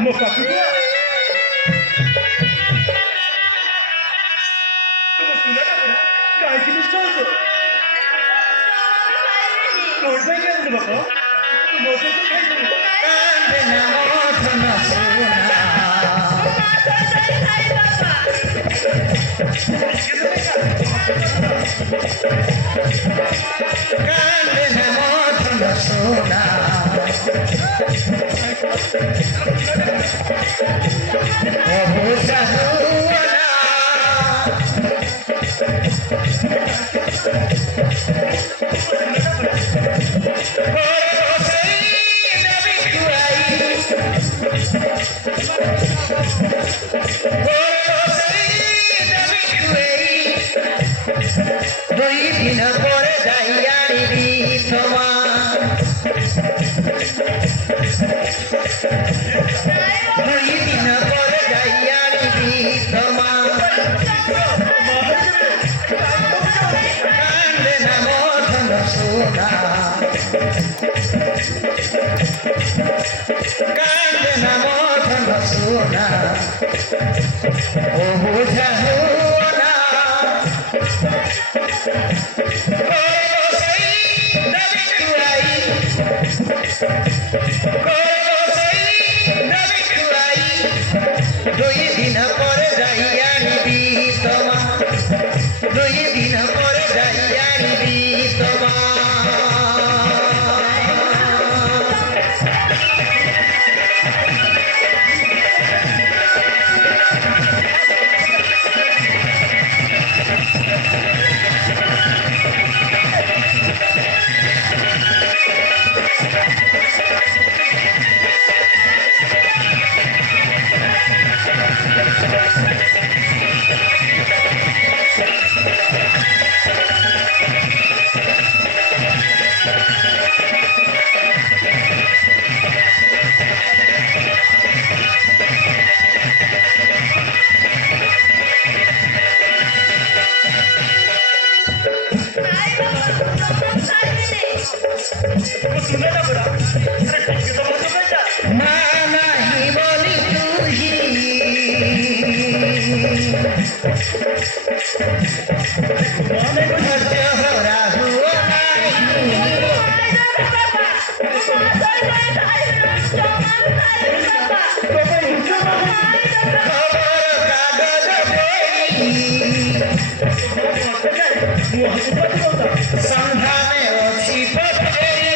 Mon papi, तुम्हें सुना ना पड़ा काय की चलतो नोट भाई क्या बोलते बाबा तुम मोसे तो खाई दो कांदे ना मोठन सोना कांदे ना मोठन सोना ओहो साहुना দুই দিন পরে যাইয়ারি তোমার দুই দিন পরে যাইয়ারি তোমার কান্দে না মধন সোনা কান্দে না মধন সোনা ও বুঝাহুনা দুই দিন পরে যাইয়ারি তোমার দুই দিন পরে যাইয়ারি তোমার तुम्हें सुना ना पड़ा अरे ठीक है तो बोलते बेटा मानाही बोली तुझी माने को खर्च हो रहा तो भाई मुझे खबर कागज वो हंसता तो होता संधाने अच्छी पटेरी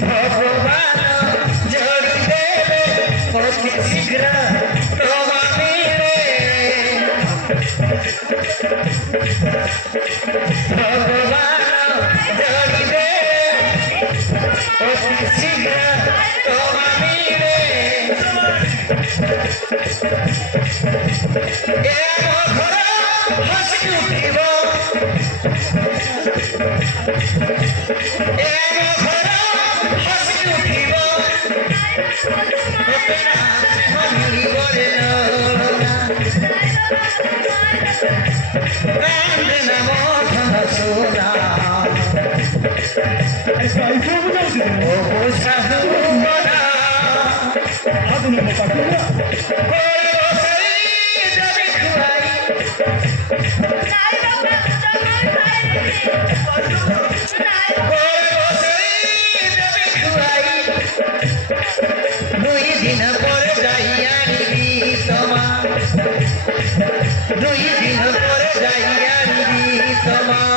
भगवान जोड़ी देवे अति शीघ्र तोमा मिले भगवान जोड़ी देवे अति शीघ्र तोमा मिले हसी उठिब हसी उठिब कांदना मधन सोना ऐसा ऐसा बुझाते हो ओ साहुना आप उन्हें मौका दूंगा দুই দিন পরে যাইয়ারি তোমার দুই দিন পরে যাইয়ারি তোমার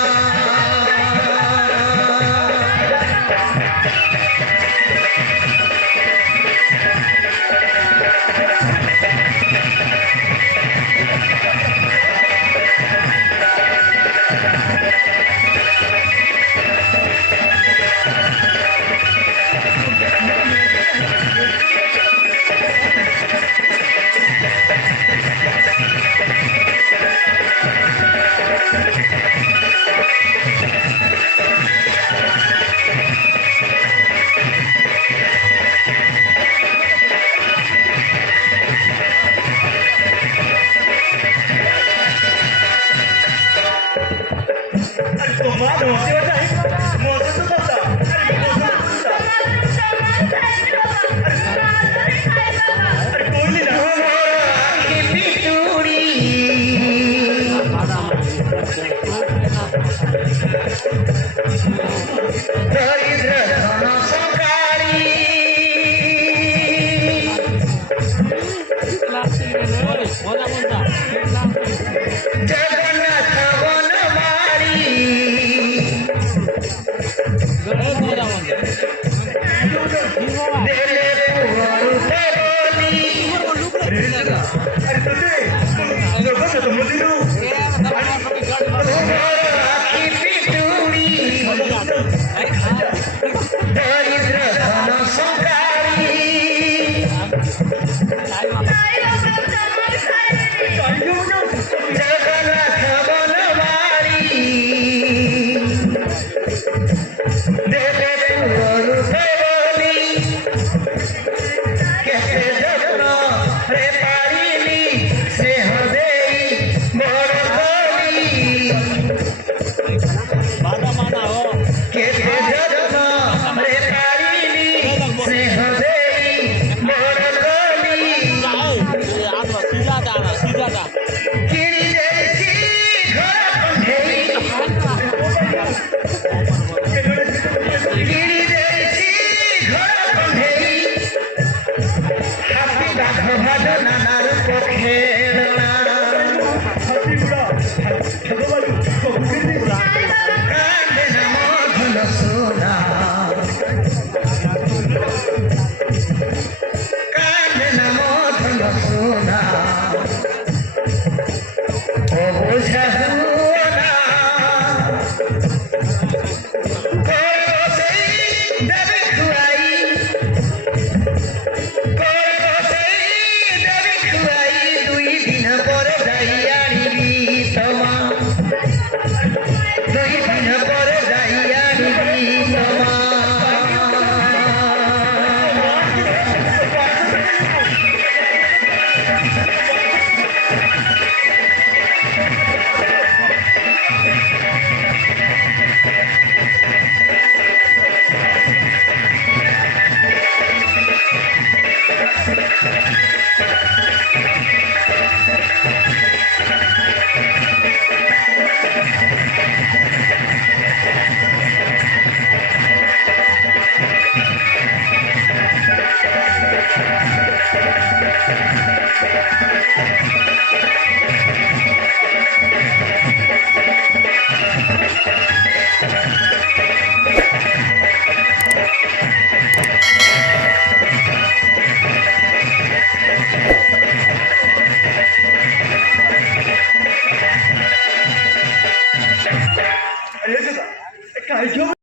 দেবে খুয়াই দেবে খুয়াই 2 দিন পরে যাই আনিবি তোমা 2 দিন পরে যাই আনিবি তোমা अरे दादा काय घेऊ